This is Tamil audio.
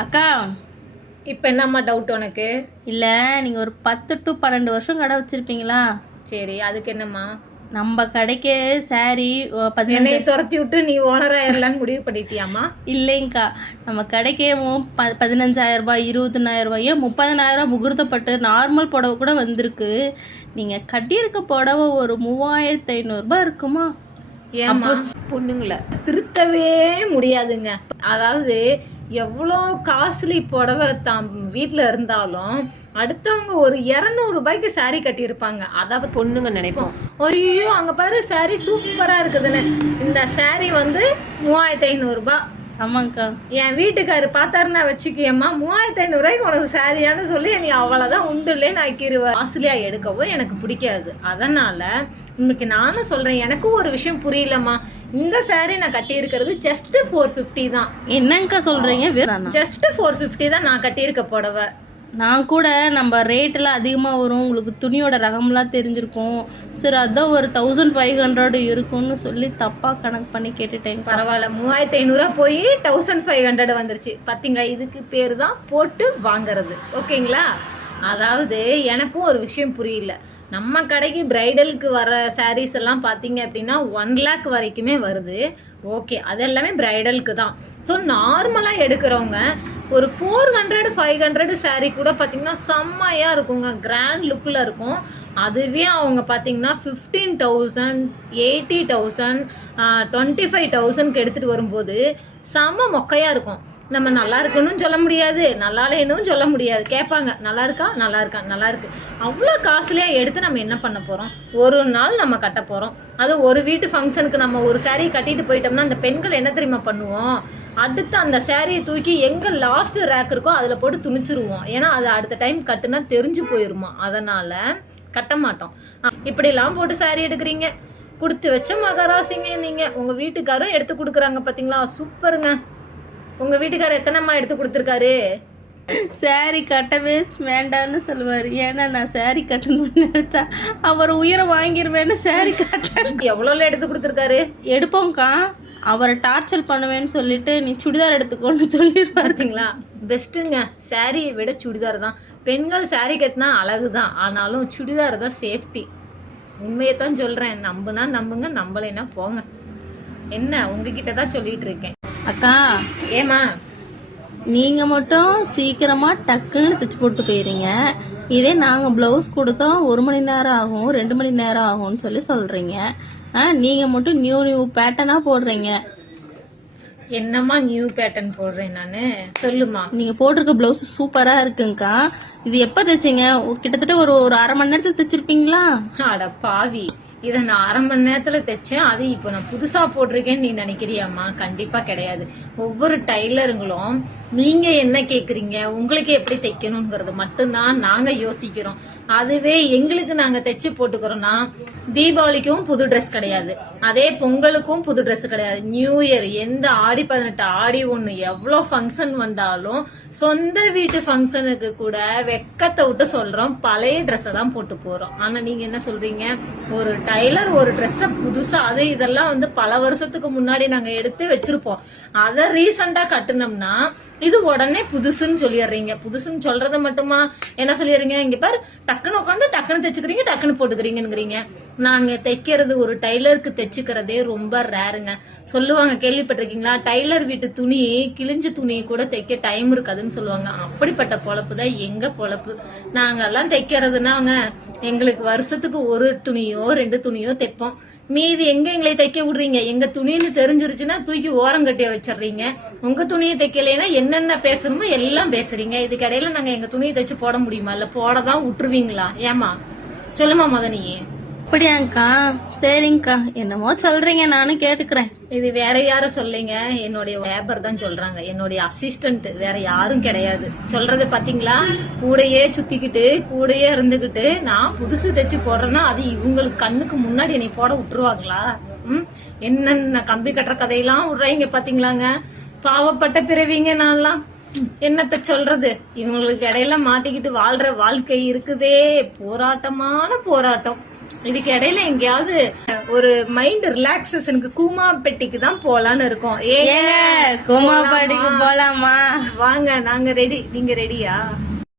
அக்கா. இப்போ என்னம்மா டவுட் உனக்கு? இல்லை நீங்கள் ஒரு பத்து டு பன்னெண்டு வருஷம் கடை வச்சுருப்பீங்களா? சரி அதுக்கு என்னம்மா? நம்ம கடைக்கு அஹ், பதினஞ்சு துரத்தி விட்டு நீ ஓனர் ஆயிரலான்னு முடிவு பண்ணிட்டியாம்மா? இல்லைங்கக்கா நம்ம கடைக்கே ப பதினஞ்சாயிரம் ரூபாய் இருபத்தனாயிரம் ரூபாய் ஏன் முப்பதனாயிரம் ரூபாய் முகூர்த்தப்பட்டு நார்மல் புடவை கூட வந்திருக்கு. நீங்கள் கட்டியிருக்க புடவை ஒரு மூவாயிரத்து ஐநூறுரூபா இருக்குமா? ஏம்மா? பொண்ணுங்கள. திருத்தவே முடியாதுங்க. அதாவது எவ்வளோ காஸ்ட்லி புடவை தான் வீட்டில் இருந்தாலும் அடுத்தவங்க ஒரு இரநூறுபாய்க்கு சாரீ கட்டியிருப்பாங்க. அதாவது பொண்ணுங்க நினைப்போம். ஐயோ அங்கே பாரு சாரீ சூப்பராக இருக்குதுன்னு. இந்த சாரீ வந்து மூவாயிரத்து ஐநூறுரூபா ஆமாங்க்கா என் வீட்டுக்காரு பார்த்தாருன்னா வச்சுக்கியம்மா மூவாயிரத்தி ஐநூறுரூவாய்க்கு உனக்கு சாரியான்னு சொல்லி நீ அவ்வளோதான் உண்டுலே நான் கிருவேன் காஸ்ட்லியாக எடுக்கவோ எனக்கு பிடிக்காது. அதனால் இன்னைக்கு நானும் சொல்கிறேன் எனக்கும் ஒரு விஷயம் புரியலம்மா. இந்த saree நான் கட்டியிருக்கிறது ஜஸ்ட் ஃபோர் ஃபிஃப்டி தான். என்னங்கக்கா சொல்கிறீங்க வேறாண்ணா ஜஸ்ட் ஃபோர் ஃபிஃப்டி தான் நான் கட்டியிருக்க புடவை. நான் கூட நம்ம ரேட்டெல்லாம் அதிகமாக வரும். உங்களுக்கு துணியோட ரகம்லாம் தெரிஞ்சிருக்கும். சரி அதான் ஒரு தௌசண்ட் ஃபைவ் ஹண்ட்ரட் இருக்கும்னு சொல்லி தப்பாக கணக்கு பண்ணி கேட்டுட்டேன். பரவாயில்ல. மூவாயிரத்தி ஐநூறுரூவா போய் தௌசண்ட் ஃபைவ் ஹண்ட்ரட் வந்துருச்சு. பார்த்தீங்களா இதுக்கு பேர் தான் போட்டு வாங்குறது. ஓகேங்களா? அதாவது எனக்கும் ஒரு விஷயம் புரியல. நம்ம கடைக்கு பிரைடலுக்கு வர சாரீஸ் எல்லாம் பார்த்தீங்க அப்படின்னா ஒன் லேக் வரைக்குமே வருது. ஓகே அது எல்லாமே பிரைடலுக்கு தான் ஸோ நார்மலாக எடுக்கிறவங்க ஒரு four hundred five hundred sari கூட பார்த்தீங்கன்னா செம்மையாக இருக்குங்க. கிராண்ட் லுக்கில் இருக்கும். அதுவே அவங்க பார்த்தீங்கன்னா fifteen thousand eighty thousand twenty five தௌசண்ட்க்கு எடுத்துகிட்டு வரும்போது செம்ம மொக்கையாக இருக்கும். நம்ம நல்லா இருக்கணும்னு சொல்ல முடியாது. நல்லா இல்லைன்னு சொல்ல முடியாது. கேட்பாங்க நல்லா இருக்கா? நல்லா இருக்கா? நல்லா இருக்கு. அவ்வளோ காசுலேயே எடுத்து நம்ம என்ன பண்ண போகிறோம் ஒரு நாள் நம்ம கட்ட போகிறோம் அது ஒரு வீட்டு ஃபங்க்ஷனுக்கு நம்ம ஒரு சாரீ கட்டிட்டு போயிட்டோம்னா அந்த பெண்கள் என்ன தெரியுமா பண்ணுவோம்? அடுத்து அந்த சேரீயை தூக்கி எங்கே லாஸ்ட்டு ரேக் இருக்கோ அதில் போட்டு துணிச்சிருவோம். ஏன்னா அது அடுத்த டைம் கட்டுனா தெரிஞ்சு போயிருமா? அதனால் கட்ட மாட்டோம். இப்படிலாம் போட்டு saree எடுக்கிறீங்க. கொடுத்து வச்ச மகராசிங்க நீங்கள் உங்கள் வீட்டுக்காரும் எடுத்து கொடுக்குறாங்க பார்த்தீங்களா சூப்பருங்க. உங்கள் வீட்டுக்காரர் எத்தனைம்மா எடுத்து கொடுத்துருக்காரு? saree கட்டவே வேண்டாம்னு சொல்லுவார். ஏன்னா நான் saree கட்டணும்னு நினச்சா அவர் உயிரை வாங்கிடுவேன்னு saree கட்ட எவ்வளோல எடுத்து கொடுத்துருக்காரு? எடுப்போம்க்கா. அவரை டார்ச்சர் பண்ணுவேன்னு சொல்லிட்டு நீ சுடிதார் எடுத்துக்கோன்னு சொல்லிடுவார் பார்த்தீங்களா பெஸ்ட்டுங்க. சாரியை விட சுடிதார் தான். பெண்கள் saree கட்டினா அழகு தான் ஆனாலும் சுடிதார் தான் சேஃப்டி. உண்மையை தான் சொல்கிறேன் நம்புனா நம்புங்க நம்பலைன்னா போங்க. என்ன? உங்ககிட்ட தான் சொல்லிட்டு இருக்கேன். அக்கா. ஏமா நீங்க மட்டும் சீக்கிரமா டக்குன்னு தைச்சு போட்டு போயிடுறீங்க இதே நாங்க பிளவுஸ் கொடுத்தோம் ஒரு மணி நேரம் ஆகும் ரெண்டு மணி நேரம் ஆகும்னு சொல்லி சொல்றீங்க. நீங்க மட்டும் நியூ நியூ பேட்டர்னா போடுறீங்க. என்னம்மா நியூ பேட்டர்ன் போடுறேன் நான்? சொல்லுமா நீங்க போட்டிருக்க பிளவுஸ் சூப்பரா இருக்குங்கக்கா. இது எப்ப தைச்சீங்க? கிட்டத்தட்ட ஒரு ஒரு அரை மணி நேரத்துல தைச்சிருப்பீங்களா? அட பாவி. இதை நான் அரை மணி நேரத்தில் தைச்சேன். அது இப்போ நான் புதுசாக போட்டிருக்கேன்னு நீ நினைக்கிறியாம்மா? கண்டிப்பாக கிடையாது. ஒவ்வொரு டைலருங்களும் நீங்கள் என்ன கேட்குறீங்க உங்களுக்கு எப்படி தைக்கணுங்கிறது மட்டும்தான் நாங்கள் யோசிக்கிறோம். அதுவே எங்களுக்கு நாங்கள் தைச்சு போட்டுக்கிறோம்னா தீபாவளிக்கும் புது ட்ரெஸ் கிடையாது. அதே பொங்கலுக்கும் புது ட்ரெஸ் கிடையாது. நியூ இயர் எந்த ஆடி பதினெட்டு ஆடி ஒன்று எவ்வளோ ஃபங்க்ஷன் வந்தாலும் சொந்த வீட்டு ஃபங்க்ஷனுக்கு கூட வெக்கத்தை விட்டு சொல்கிறோம் பழைய ட்ரெஸ்ஸை தான் போட்டு போகிறோம் ஆனால் நீங்கள் என்ன சொல்கிறீங்க ஒரு டைலர் ஒரு ட்ரெஸ்ஸை புதுசா அது இதெல்லாம் வந்து பல வருஷத்துக்கு முன்னாடி நாங்க எடுத்து வச்சிருப்போம். அதை ரீசெண்டா கட்டினோம்னா இது உடனே புதுசுன்னு சொல்லிடுறீங்க. புதுசுன்னு சொல்றது மட்டுமா? என்ன சொல்லிடுறீங்க? இங்க பாரு டக்குன்னு உட்காந்து டக்குன்னு தைச்சுக்கிறீங்க டக்குன்னு போட்டுக்கிறீங்கிறீங்க நாங்க தைக்கிறது ஒரு டைலருக்கு தைச்சுக்கிறதே ரொம்ப ரேருங்க சொல்லுவாங்க கேள்விப்பட்டிருக்கீங்களா? டைலர் வீட்டு துணி கிழிஞ்ச துணி கூட தைக்க டைம் இருக்காதுன்னு சொல்லுவாங்க. அப்படிப்பட்ட பொழப்பு தான் எங்க பொழப்பு. நாங்கெல்லாம் தைக்கிறதுனாங்க. எங்களுக்கு வருஷத்துக்கு ஒரு துணியோ ரெண்டு துணியோ தைப்போம். மீதி எங்க எங்களை தைக்க விடுறீங்க? எங்க துணின்னு தெரிஞ்சிருச்சுன்னா தூக்கி ஓரம் கட்டி வச்சிடுறீங்க. உங்க துணியை தைக்கலைன்னா என்னென்ன பேசணுமோ எல்லாம் பேசுறீங்க. இதுக்கு இடையில நாங்க எங்க துணியை தைச்சு போட முடியுமா? இல்ல போட தான் விட்டுருவீங்களா? ஏமா சொல்லுமா மதனியே. அப்படியாங்க்கா? சரிங்கக்கா என்னமோ சொல்றீங்க நானும் கேட்டுக்கிறேன். இது வேற யார சொல்லிங்க என்னுடைய லேபர் தான் சொல்றாங்க. என்னுடைய அசிஸ்டன்ட் வேற யாரும் கிடையாது. சொல்றது பாத்தீங்களா? கூடையே சுத்திக்கிட்டு கூடையே இருந்துகிட்டு நான் புதுசு தைச்சு போடுறேன்னா அது இவங்களுக்கு கண்ணுக்கு முன்னாடி என்னை போட விட்டுருவாங்களா? ம்? என்னென்ன கம்பி கட்டுற கதையெல்லாம் விடுறீங்க பாத்தீங்களாங்க? பாவப்பட்ட பிறவிங்க நான்லாம். என்னத்த சொல்றது? இவங்களுக்கு இடையில மாட்டிக்கிட்டு வாழ்ற வாழ்க்கை இருக்குதே. போராட்டமான போராட்டம். இதுக்கு இடையில எங்கேயாவது ஒரு மைண்ட் ரிலாக்ஸேஷனுக்கு கூமா பெட்டிக்கு தான் போலான்னு இருக்கோம். ஏங்க? ஏங்க குமாபாடிக்கு போலாமா? வாங்க நாங்க ரெடி நீங்க ரெடியா